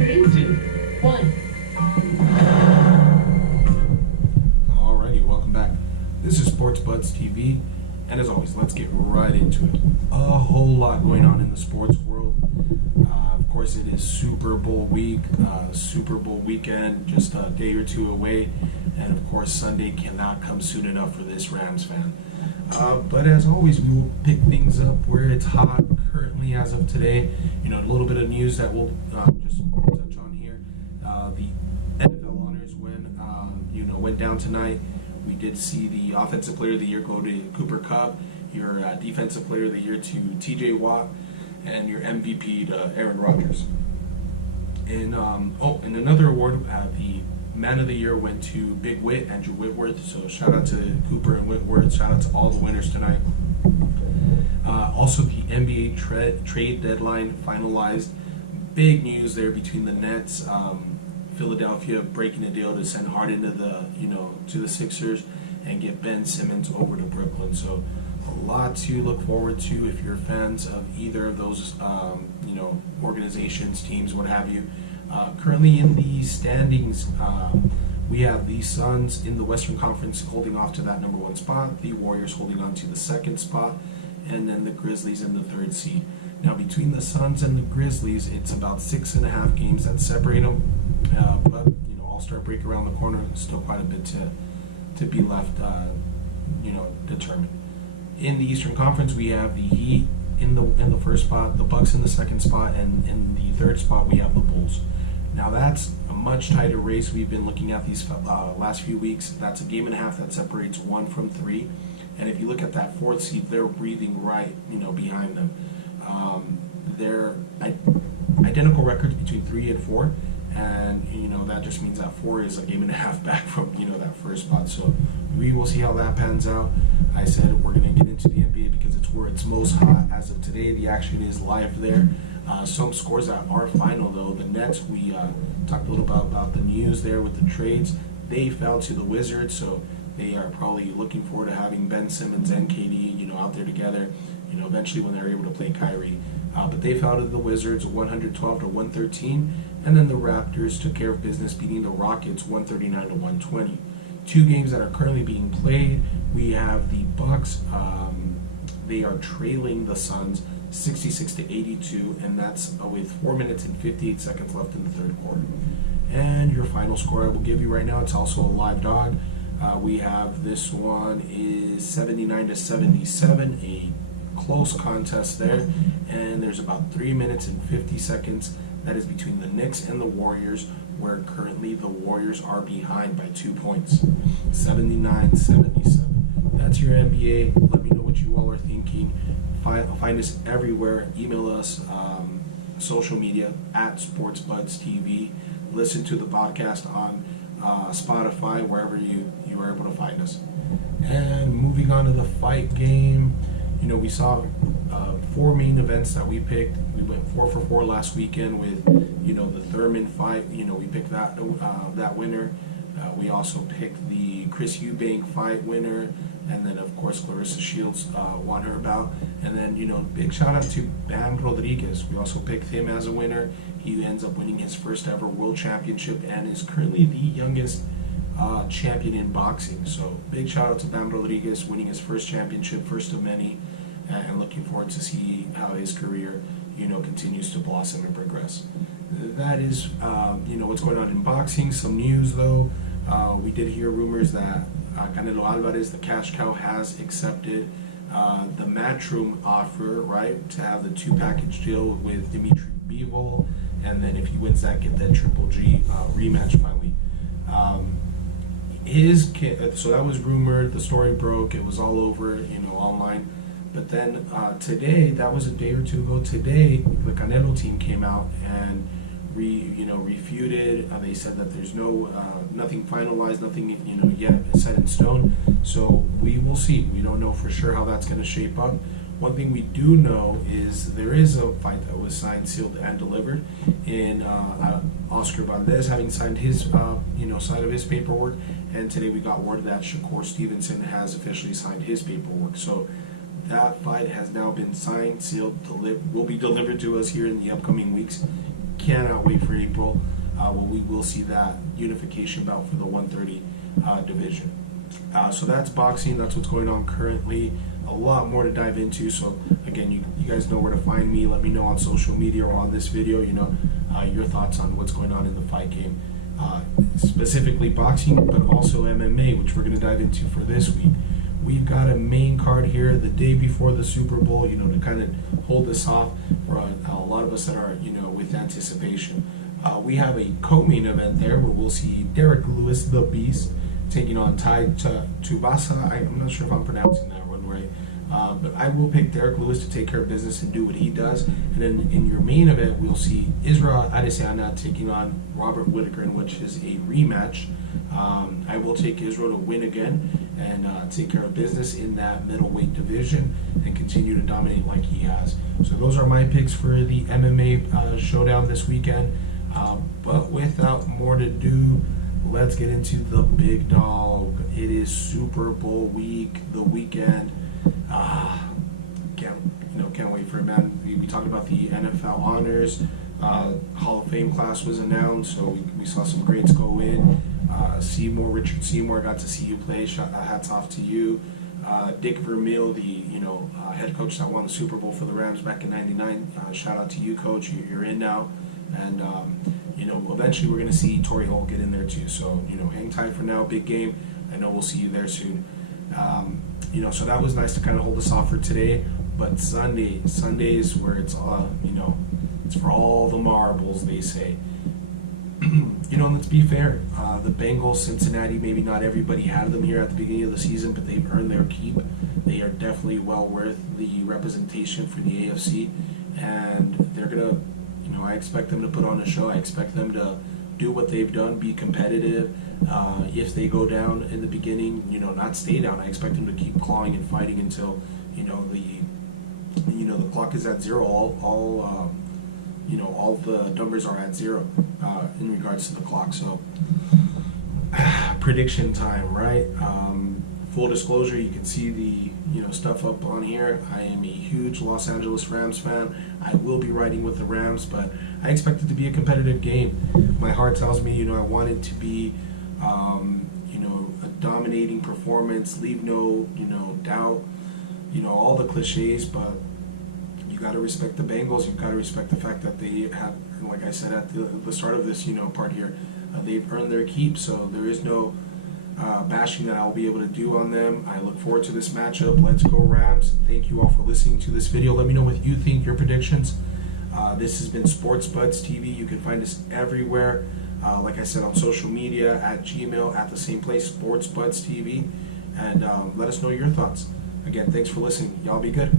3, 2, 1. Alrighty, welcome back. This is Sports Buds TV, and as always, let's get right into it. A whole lot going on in the sports world. Of course, it is Super Bowl week, Super Bowl weekend, just a day or two away, and of course, Sunday cannot come soon enough for this Rams fan. But as always, we will pick things up where it's hot currently as of today. You know, a little bit of news that we'll just touch on here. The NFL honors went down tonight. We did see the Offensive Player of the Year go to Cooper Kupp, your Defensive Player of the Year to T.J. Watt, and your MVP to Aaron Rodgers. And another award, the Man of the Year went to Big Whit, Andrew Whitworth. So shout out to Cooper and Whitworth. Shout out to all the winners tonight. Also, the NBA trade deadline finalized. Big news there between the Nets, Philadelphia breaking a deal to send Harden to the Sixers and get Ben Simmons over to Brooklyn. So a lot to look forward to if you're fans of either of those organizations, teams, what have you. Currently in the standings, we have the Suns in the Western Conference holding off to that number 1 spot, the Warriors holding on to the 2nd spot, and then the Grizzlies in the 3rd seed. Now, between the Suns and the Grizzlies, it's about 6.5 games that separate them. But All-Star break around the corner, still quite a bit to be left, determined. In the Eastern Conference, we have the Heat in the 1st spot, the Bucks in the 2nd spot, and in the 3rd spot we have the Bulls. Now that's a much tighter race. We've been looking at these last few weeks. That's a game and a half that separates 1 from 3. And if you look at that 4th seed, they're breathing right, behind them. They're identical records between 3 and 4, and that just means that 4 is a game and a half back from that 1st spot. So we will see how that pans out. I said we're going to get into the NBA because it's where it's most hot as of today. The action is live there. Some scores that are final though. The Nets, we talked a little about the news there with the trades. They fell to the Wizards, so they are probably looking forward to having Ben Simmons and KD, out there together, eventually when they're able to play Kyrie. But they fell to the Wizards 112 to 113, and then the Raptors took care of business, beating the Rockets 139 to 120. 2 games that are currently being played. We have the Bucks. They are trailing the Suns 66 to 82, and that's with 4 minutes and 58 seconds left in the 3rd quarter. And your final score I will give you right now, it's also a live dog. We have this one is 79 to 77, a close contest there, and there's about 3 minutes and 50 seconds that is between the Knicks and the Warriors, where currently the Warriors are behind by 2 points, 79-77. That's your NBA. Let me know what you all are thinking. Find us everywhere. Email us, social media at SportsBudsTV. Listen to the podcast on Spotify, wherever you are able to find us. And moving on to the fight game, we saw 4 main events that we picked. We went 4 for 4 last weekend with the Thurman fight. We picked that winner. We also picked the Chris Eubank fight winner, and then of course Clarissa Shields won her bout. And then big shout out to Bam Rodriguez. We also picked him as a winner. He ends up winning his first ever world championship and is currently the youngest champion in boxing. So big shout out to Bam Rodriguez winning his first championship, first of many, and looking forward to see how his career continues to blossom and progress. That is what's going on in boxing. Some news though, we did hear rumors that Canelo Alvarez, the cash cow, has accepted the Matchroom offer, right, to have the 2-package deal with Dimitri Bivol, and then if he wins that, get that Triple G rematch finally. So that was rumored, the story broke, it was all over, online. But then today, that was a day or 2 ago, today the Canelo team came out and refuted. They said that there's nothing finalized, nothing yet set in stone. So we will see. We don't know for sure how that's going to shape up. One thing we do know is there is a fight that was signed, sealed, and delivered. In Oscar Valdez having signed his side of his paperwork, and today we got word that Shakur Stevenson has officially signed his paperwork. So that fight has now been signed, sealed, will be delivered to us here in the upcoming weeks. cannot wait for April. We will see that unification bout for the 130 division. So that's boxing. That's what's going on currently. A lot more to dive into. So again, you guys know where to find me. Let me know on social media or on this video, your thoughts on what's going on in the fight game. Specifically boxing, but also MMA, which we're going to dive into for this week. We've got a main card here the day before the Super Bowl, to kind of hold this off for a lot of us that are, with anticipation. We have a co-main event there where we'll see Derek Lewis, the Beast, taking on Tuivasa. I'm not sure if I'm pronouncing that one right. But I will pick Derek Lewis to take care of business and do what he does. And then in your main event, we'll see Israel Adesanya taking on Robert Whittaker, which is a rematch. I will take Israel to win again and take care of business in that middleweight division and continue to dominate like he has. So those are my picks for the MMA showdown this weekend. But without more to do, let's get into the big dog. It is Super Bowl week, the weekend. Can't wait for it, man. We talked about the NFL honors. Hall of Fame class was announced, so we saw some greats go in. Richard Seymour, got to see you play. Hats off to you. Dick Vermeil, the head coach that won the Super Bowl for the Rams back in '99. Shout out to you, coach. You're in now, and eventually we're going to see Torrey Holt get in there too. So hang tight for now. Big game. I know we'll see you there soon. So that was nice to kind of hold us off for today. But Sunday is where it's it's for all the marbles, they say. Let's be fair. The Bengals, Cincinnati, maybe not everybody had them here at the beginning of the season, but they've earned their keep. They are definitely well worth the representation for the AFC, and they're gonna, I expect them to put on a show. I expect them to do what they've done, be competitive. If they go down in the beginning, not stay down. I expect them to keep clawing and fighting until the clock is at zero. All the numbers are at zero in regards to the clock. So prediction time, right? Full disclosure, you can see the stuff up on here. I am a huge Los Angeles Rams fan. I will be riding with the Rams, but I expect it to be a competitive game. My heart tells me, I want it to be, a dominating performance, leave no, doubt, all the cliches, but you got to respect the Bengals. You've got to respect the fact that they have, like I said at the start of this, part here, they've earned their keep, so there is no bashing that I'll be able to do on them. I look forward to this matchup. Let's go Rams. Thank you all for listening to this video. Let me know what you think, your predictions. This has been Sports Buds TV. You can find us everywhere. Like I said, on social media, at Gmail, at the same place, Sports Buds TV. And let us know your thoughts. Again, thanks for listening. Y'all be good.